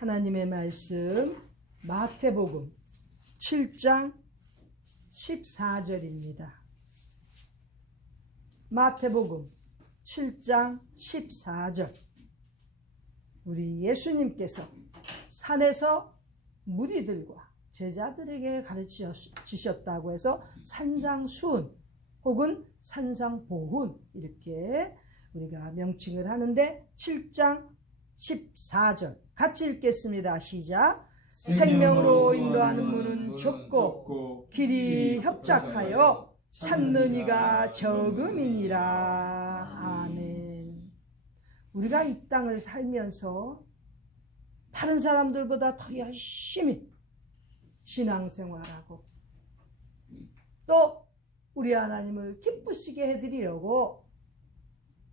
하나님의 말씀 마태복음 7장 14절입니다. 마태복음 7장 14절. 우리 예수님께서 산에서 무리들과 제자들에게 가르치셨다고 해서 산상수훈 혹은 산상보훈 이렇게 우리가 명칭을 하는데 7장 14절 같이 읽겠습니다. 시작. 생명으로 인도하는 문은 좁고 길이 협착하여 찾는 이가 적음이니라. 아멘. 우리가 이 땅을 살면서 다른 사람들보다 더 열심히 신앙생활하고 또 우리 하나님을 기쁘시게 해드리려고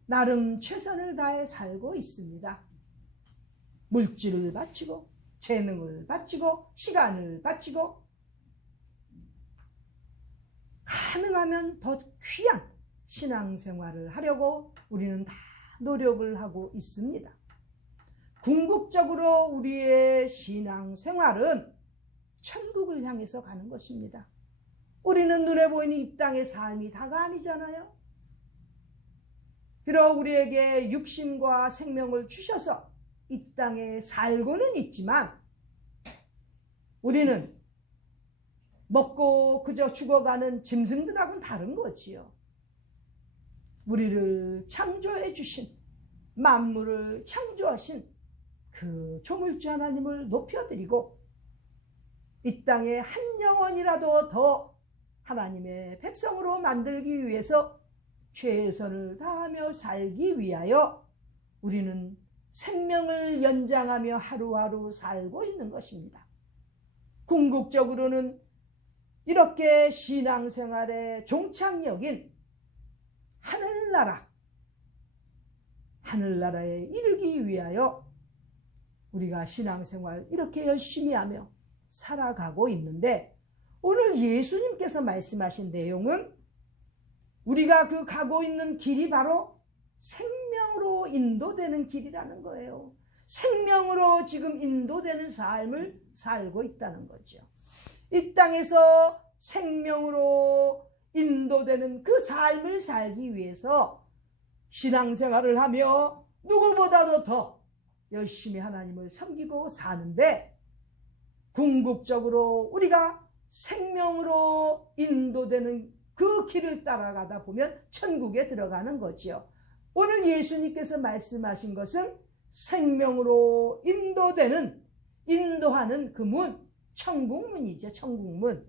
나름 최선을 다해 살고 있습니다. 물질을 바치고 재능을 바치고 시간을 바치고 가능하면 더 귀한 신앙생활을 하려고 우리는 다 노력을 하고 있습니다. 궁극적으로 우리의 신앙생활은 천국을 향해서 가는 것입니다. 우리는 눈에 보이는 이 땅의 삶이 다가 아니잖아요. 비록 우리에게 육신과 생명을 주셔서 이 땅에 살고는 있지만 우리는 먹고 그저 죽어가는 짐승들하고는 다른 거지요. 우리를 창조해 주신 만물을 창조하신 그 조물주 하나님을 높여드리고 이 땅에 한 영혼이라도 더 하나님의 백성으로 만들기 위해서 최선을 다하며 살기 위하여 우리는 생명을 연장하며 하루하루 살고 있는 것입니다. 궁극적으로는 이렇게 신앙생활의 종착역인 하늘나라에 이르기 위하여 우리가 신앙생활 이렇게 열심히 하며 살아가고 있는데 오늘 예수님께서 말씀하신 내용은 우리가 그 가고 있는 길이 바로 생명으로 인도되는 길이라는 거예요. 생명으로 지금 인도되는 삶을 살고 있다는 거죠. 이 땅에서 생명으로 인도되는 그 삶을 살기 위해서 신앙생활을 하며 누구보다도 더 열심히 하나님을 섬기고 사는데 궁극적으로 우리가 생명으로 인도되는 그 길을 따라가다 보면 천국에 들어가는 거지요. 오늘 예수님께서 말씀하신 것은 생명으로 인도하는 그 문, 천국문이죠. 천국문.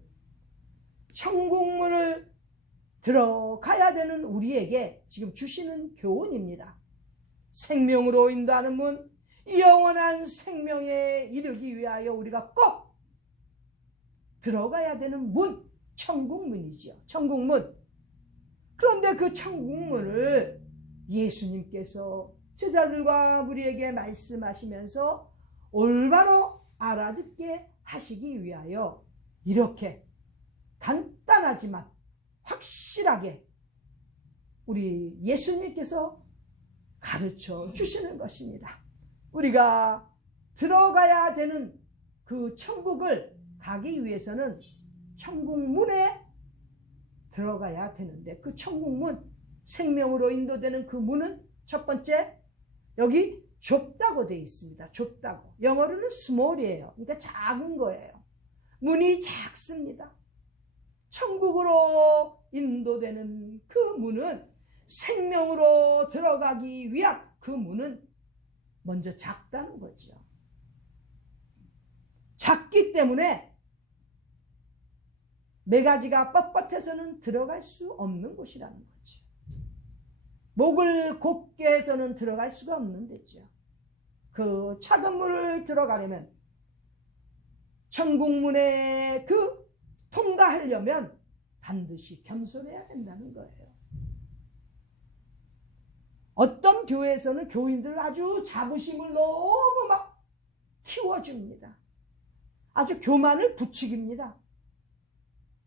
천국문을 들어가야 되는 우리에게 지금 주시는 교훈입니다. 생명으로 인도하는 문, 영원한 생명에 이르기 위하여 우리가 꼭 들어가야 되는 문, 천국문이죠. 천국문. 그런데 그 천국문을 예수님께서 제자들과 우리에게 말씀하시면서 올바로 알아듣게 하시기 위하여 이렇게 간단하지만 확실하게 우리 예수님께서 가르쳐 주시는 것입니다. 우리가 들어가야 되는 그 천국을 가기 위해서는 천국문에 들어가야 되는데 그 천국문, 생명으로 인도되는 그 문은 첫 번째 여기 좁다고 되어 있습니다. 좁다고. 영어로는 small이에요. 그러니까 작은 거예요. 문이 작습니다. 천국으로 인도되는 그 문은 생명으로 들어가기 위한 그 문은 먼저 작다는 거죠. 작기 때문에 매가지가 뻣뻣해서는 들어갈 수 없는 곳이라는 거죠. 목을 곧게 해서는 들어갈 수가 없는 데죠. 그 작은 문을 들어가려면 천국문에 그 통과하려면 반드시 겸손해야 된다는 거예요. 어떤 교회에서는 교인들을 아주 자부심을 너무 막 키워줍니다. 아주 교만을 부추깁니다.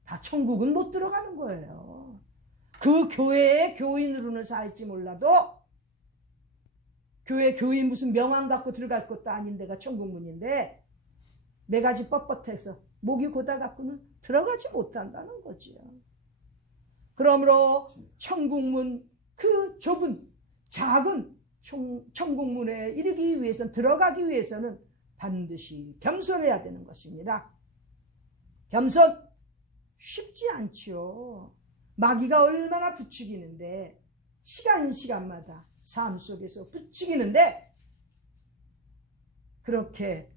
다 천국은 못 들어가는 거예요. 그 교회의 교인으로는 살지 몰라도 교회 교인 무슨 명함 갖고 들어갈 것도 아닌 데가 천국문인데 매가지 뻣뻣해서 목이 고다 갖고는 들어가지 못한다는 거지요. 그러므로 천국문 그 좁은 작은 천국문에 이르기 위해서는 들어가기 위해서는 반드시 겸손해야 되는 것입니다. 겸손 쉽지 않지요. 마귀가 얼마나 부추기는데 시간마다 삶 속에서 부추기는데 그렇게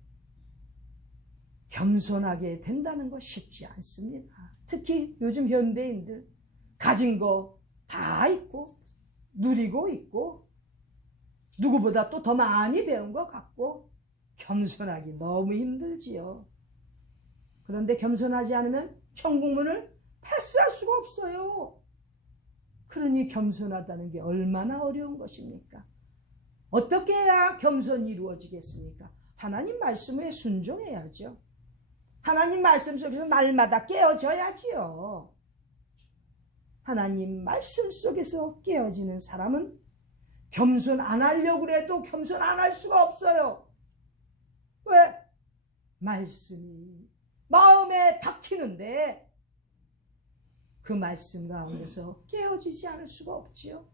겸손하게 된다는 거 쉽지 않습니다. 특히 요즘 현대인들 가진 거 다 있고 누리고 있고 누구보다 또 더 많이 배운 것 같고 겸손하기 너무 힘들지요. 그런데 겸손하지 않으면 천국문을 패스할 수가 없어요. 그러니 겸손하다는 게 얼마나 어려운 것입니까? 어떻게 해야 겸손이 이루어지겠습니까? 하나님 말씀에 순종해야죠. 하나님 말씀 속에서 날마다 깨어져야지요. 하나님 말씀 속에서 깨어지는 사람은 겸손 안 하려고 해도 겸손 안 할 수가 없어요. 왜? 말씀이 마음에 박히는데 그 말씀 가운데서 깨어지지 않을 수가 없지요.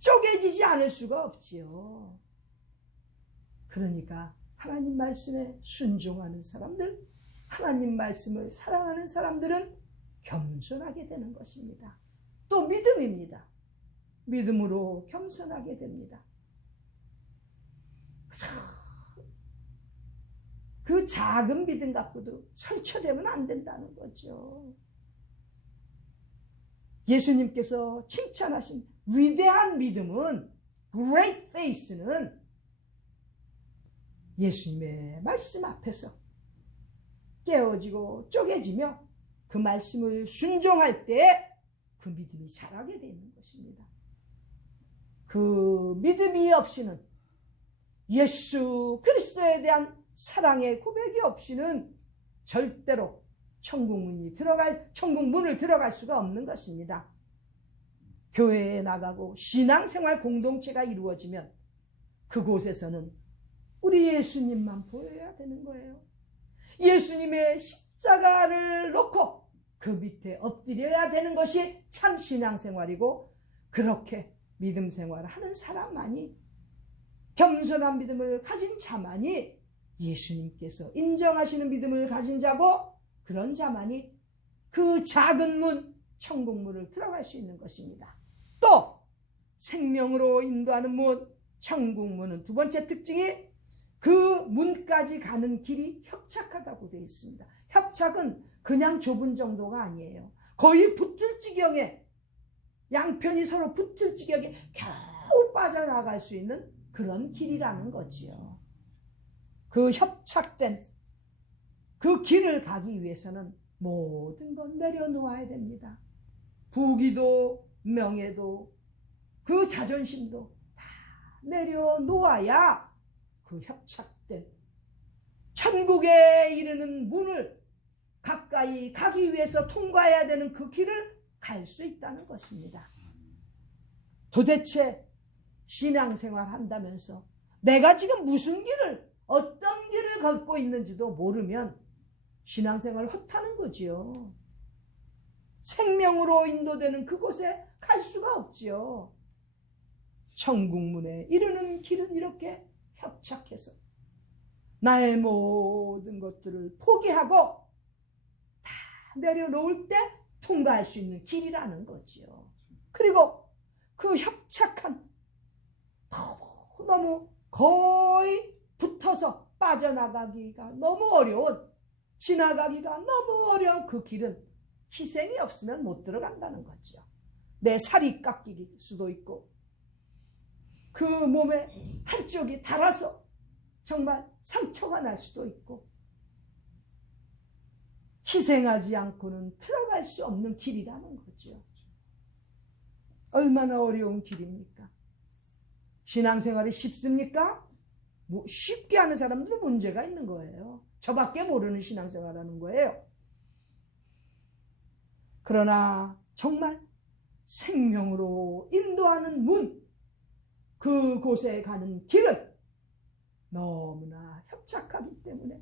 쪼개지지 않을 수가 없지요. 그러니까 하나님 말씀에 순종하는 사람들, 하나님 말씀을 사랑하는 사람들은 겸손하게 되는 것입니다. 또 믿음입니다. 믿음으로 겸손하게 됩니다. 그 작은 믿음 갖고도 설쳐되면 안 된다는 거죠. 예수님께서 칭찬하신 위대한 믿음은 great faith는 예수님의 말씀 앞에서 깨어지고 쪼개지며 그 말씀을 순종할 때 그 믿음이 자라게 되는 것입니다. 그 믿음이 없이는 예수 그리스도에 대한 사랑의 고백이 없이는 절대로 천국문을 들어갈 수가 없는 것입니다. 교회에 나가고 신앙생활 공동체가 이루어지면 그곳에서는 우리 예수님만 보여야 되는 거예요. 예수님의 십자가를 놓고 그 밑에 엎드려야 되는 것이 참 신앙생활이고 그렇게 믿음 생활을 하는 사람만이 겸손한 믿음을 가진 자만이 예수님께서 인정하시는 믿음을 가진 자고 그런 자만이 그 작은 문, 천국문을 들어갈 수 있는 것입니다. 또 생명으로 인도하는 문, 천국문은 두 번째 특징이 그 문까지 가는 길이 협착하다고 되어 있습니다. 협착은 그냥 좁은 정도가 아니에요. 거의 붙을 지경에 양편이 서로 붙을 지경에 겨우 빠져나갈 수 있는 그런 길이라는 거지요. 그 협착된 그 길을 가기 위해서는 모든 건 내려놓아야 됩니다. 부귀도 명예도 그 자존심도 다 내려놓아야 그 협착된 천국에 이르는 문을 가까이 가기 위해서 통과해야 되는 그 길을 갈 수 있다는 것입니다. 도대체 신앙생활 한다면서 내가 지금 무슨 길을 어떤 길을 걷고 있는지도 모르면 신앙생활을 헛하는 거지요. 생명으로 인도되는 그곳에 갈 수가 없지요. 천국문에 이르는 길은 이렇게 협착해서 나의 모든 것들을 포기하고 다 내려놓을 때 통과할 수 있는 길이라는 거지요. 그리고 그 협착한 너무 거의 붙어서 빠져나가기가 너무 어려운 지나가기가 너무 어려운 그 길은 희생이 없으면 못 들어간다는 거죠. 내 살이 깎일 수도 있고 그 몸에 한쪽이 닳아서 정말 상처가 날 수도 있고 희생하지 않고는 들어갈 수 없는 길이라는 거죠. 얼마나 어려운 길입니까? 신앙생활이 쉽습니까? 뭐 쉽게 하는 사람들은 문제가 있는 거예요. 저밖에 모르는 신앙생활하는 거예요. 그러나 정말 생명으로 인도하는 문, 그곳에 가는 길은 너무나 협착하기 때문에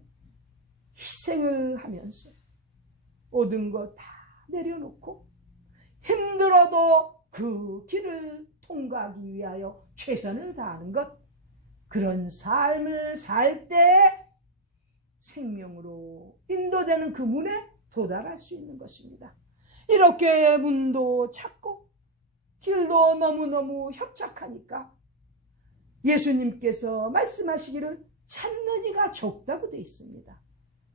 희생을 하면서 모든 것 다 내려놓고 힘들어도 그 길을 통과하기 위하여 최선을 다하는 것, 그런 삶을 살 때 생명으로 인도되는 그 문에 도달할 수 있는 것입니다. 이렇게 문도 찾고 길도 너무너무 협착하니까 예수님께서 말씀하시기를 찾는 이가 적다고 되어 있습니다.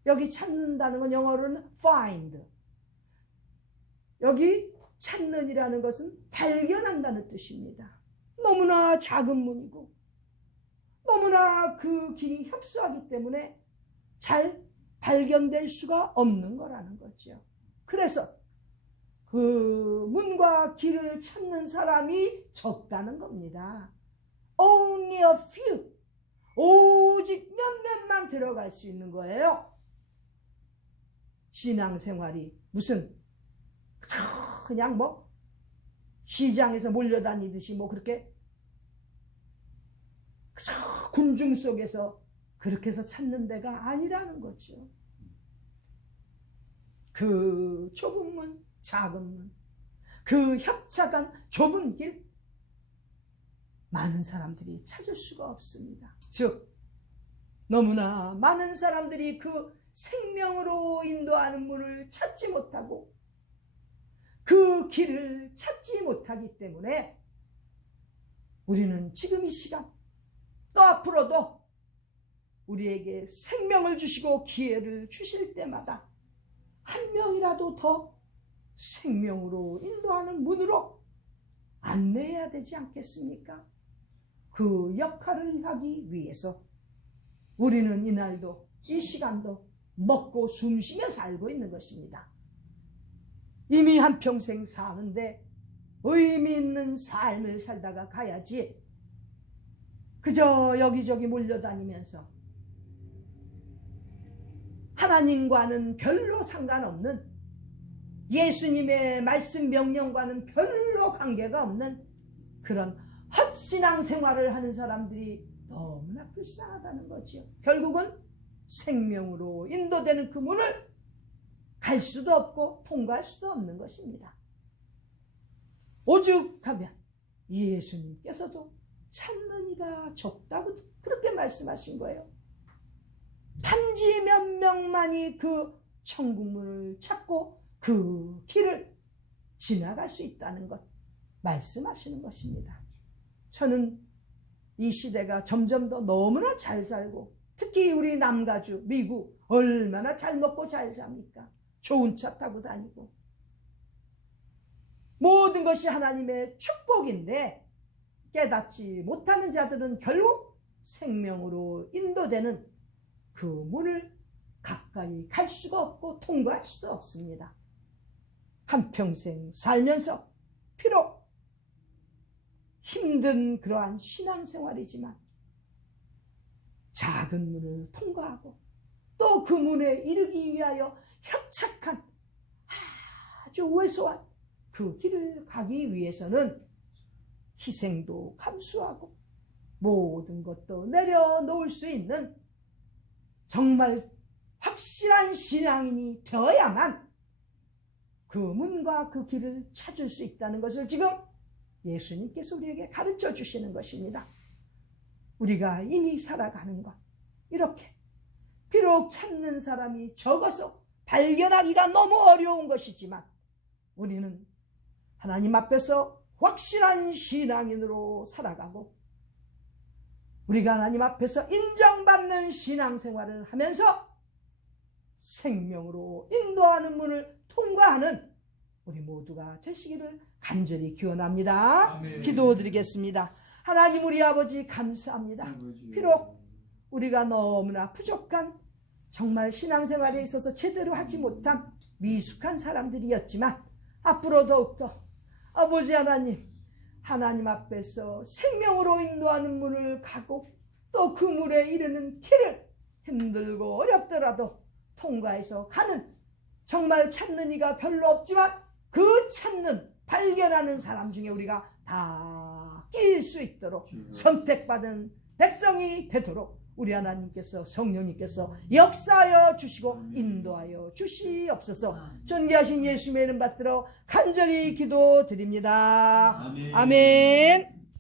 여기 찾는다는 건 영어로는 find. 여기 찾는 이라는 것은 발견한다는 뜻입니다. 너무나 작은 문이고 너무나 그 길이 협소하기 때문에 잘 발견될 수가 없는 거라는 거죠. 그래서 그 문과 길을 찾는 사람이 적다는 겁니다. Only a few. 오직 몇몇만 들어갈 수 있는 거예요. 신앙생활이 무슨 그냥 뭐 시장에서 몰려다니듯이 뭐 그렇게 군중 속에서 그렇게 해서 찾는 데가 아니라는 거죠. 그 좁은 문, 작은 문, 그 협착한 좁은 길, 많은 사람들이 찾을 수가 없습니다. 즉 너무나 많은 사람들이 그 생명으로 인도하는 문을 찾지 못하고 그 길을 찾지 못하기 때문에 우리는 지금 이 시간 또 앞으로도 우리에게 생명을 주시고 기회를 주실 때마다 한 명이라도 더 생명으로 인도하는 문으로 안내해야 되지 않겠습니까? 그 역할을 하기 위해서 우리는 이날도 이 시간도 먹고 숨쉬며 살고 있는 것입니다. 이미 한평생 사는데 의미 있는 삶을 살다가 가야지 그저 여기저기 몰려다니면서 하나님과는 별로 상관없는, 예수님의 말씀 명령과는 별로 관계가 없는 그런 헛신앙 생활을 하는 사람들이 너무나 불쌍하다는 거지요. 결국은 생명으로 인도되는 그 문을 갈 수도 없고 통과할 수도 없는 것입니다. 오죽하면 예수님께서도 찾는 이가 적다고 그렇게 말씀하신 거예요. 단지 몇 명만이 그 천국문을 찾고 그 길을 지나갈 수 있다는 것 말씀하시는 것입니다. 저는 이 시대가 점점 더 너무나 잘 살고, 특히 우리 남가주 미국 얼마나 잘 먹고 잘 삽니까? 좋은 차 타고 다니고 모든 것이 하나님의 축복인데 깨닫지 못하는 자들은 결국 생명으로 인도되는 그 문을 가까이 갈 수가 없고 통과할 수도 없습니다. 한평생 살면서 비록 힘든 그러한 신앙생활이지만 작은 문을 통과하고 또 그 문에 이르기 위하여 협착한 아주 왜소한 그 길을 가기 위해서는 희생도 감수하고 모든 것도 내려놓을 수 있는 정말 확실한 신앙인이 되어야만 그 문과 그 길을 찾을 수 있다는 것을 지금 예수님께서 우리에게 가르쳐 주시는 것입니다. 우리가 이미 살아가는 것, 이렇게 비록 찾는 사람이 적어서 발견하기가 너무 어려운 것이지만 우리는 하나님 앞에서 확실한 신앙인으로 살아가고 우리가 하나님 앞에서 인정받는 신앙생활을 하면서 생명으로 인도하는 문을 통과하는 우리 모두가 되시기를 간절히 기원합니다. 아멘. 기도드리겠습니다. 하나님 우리 아버지 감사합니다. 비록 우리가 너무나 부족한 정말 신앙생활에 있어서 제대로 하지 못한 미숙한 사람들이었지만 앞으로 더욱더 아버지 하나님 앞에서 생명으로 인도하는 문을 가고 또 그 문에 이르는 길을 힘들고 어렵더라도 통과해서 가는, 정말 찾는 이가 별로 없지만 그 찾는 발견하는 사람 중에 우리가 다 바뀔 수 있도록 선택받은 백성이 되도록 우리 하나님께서 성령님께서 역사하여 주시고 인도하여 주시옵소서. 존귀하신 예수님의 이름 받들어 간절히 기도드립니다. 아멘.